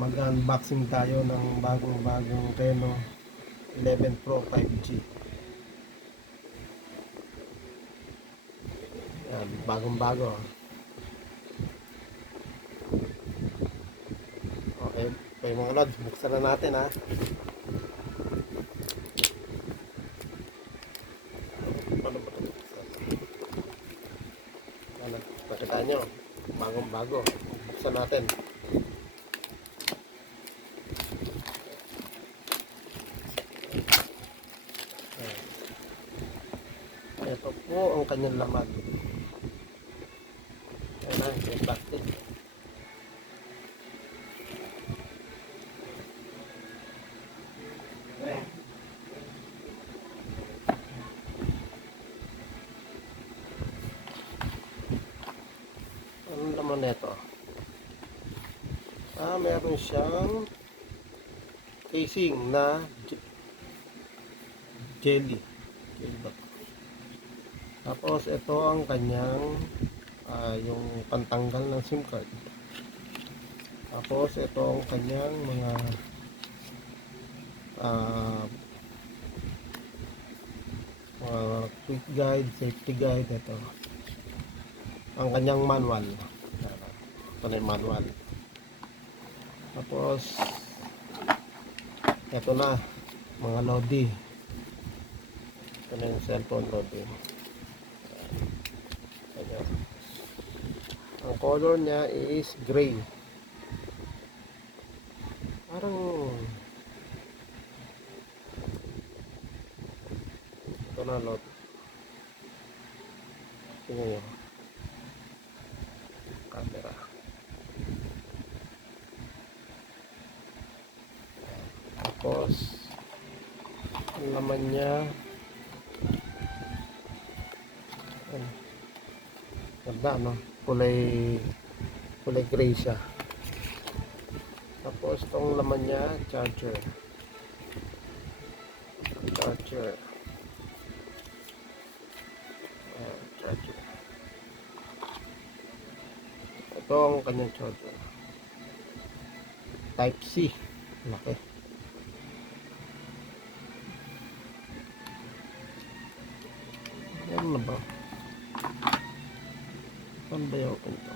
Mag-unboxing tayo ng bagong Reno 11 Pro 5G. Yan, bagong-bago. Okay, okay mga lods, buksan na natin ha. Paano ba ito buksan? Ano, pakita nyo, bagong-bago. Buksan natin. Ito po ang kanyang laman. Ayan na, yung plastic. Anong laman nito? Meron siyang casing na jelly. Tapos ito ang kanyang yung pantanggal ng SIM card. Tapos ito ang kanyang mga quick guide, safety guide. Ito ang kanyang manual. Ito na yung manual. Tapos ito na mga lodi. Ito na yung cellphone lodi. Ayan. Ang color niya is gray. Parang ito na lot. Tingnan nyo. Camera. Tapos ang laman niya ganda no, kulay gray siya. Tapos itong laman niya charger. Charger. Ito ang kanyang charger. Type C. Laki. Ano na ba? Saan ba yung open to?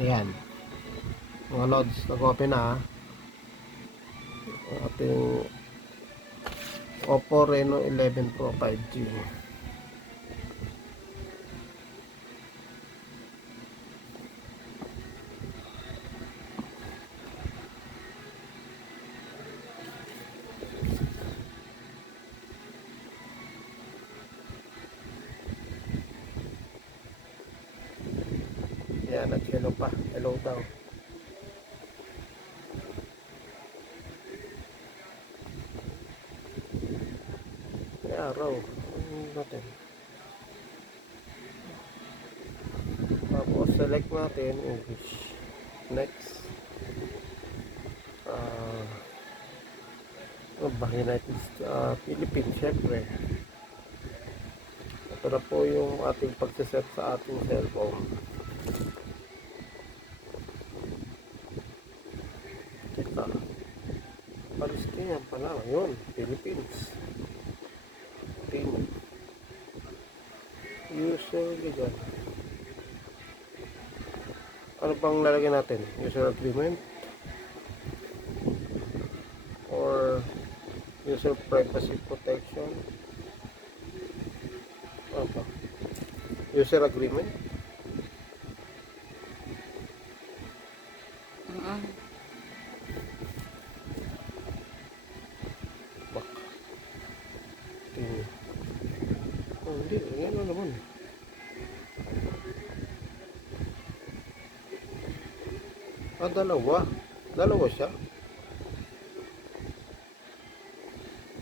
Ayan. Mga lods, nag-open na. Ang ating Oppo Reno 11 Pro 5G. Ayan, nag-hello pa. Hello daw. May araw. Natin. Tapos select natin English. Next. United Philippines, syempre. Ito na po yung ating pagsiset sa ating cellphone. Kita. Palestinian pala. Yun, Philippines. Pin. User ganyan. Ano bang lalagyan natin? User agreement? Or user privacy protection? Ano ba? User agreement? Bak. Tingin. Oh, hindi. Yan na naman. Dalawa. Dalawa siya.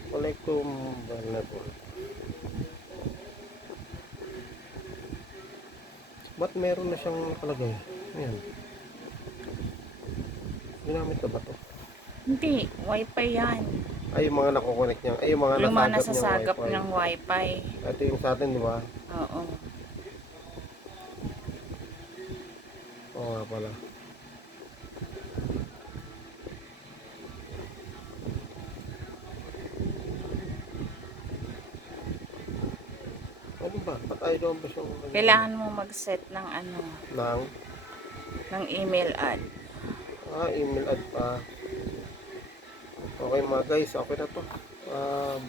Connect to mobile network. Ba't meron na siyang nakalagay? Ayan. Ginamit na ba ito? Hindi, wifi yan. Ay, yung mga nakukonek niya. Ay, yung mga Yung mga nasagap nasasagap niyang wifi. ng wifi. Ito yung sa atin, di ba? Oo. Oo nga pala. Ano ba? Ba't ayaw doon ba siyang Kailangan mo mag-set ng ano, ng ng email ad. email ad pa. Okay mga guys, okay na to.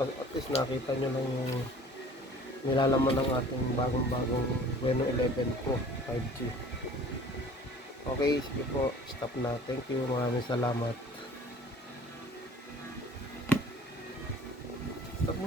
At least nakita nyo lang yung nilalaman ng ating bagong-bagong Reno 11 Pro 5G. Okay, sige po. Stop na. Thank you. Maraming salamat. Stop.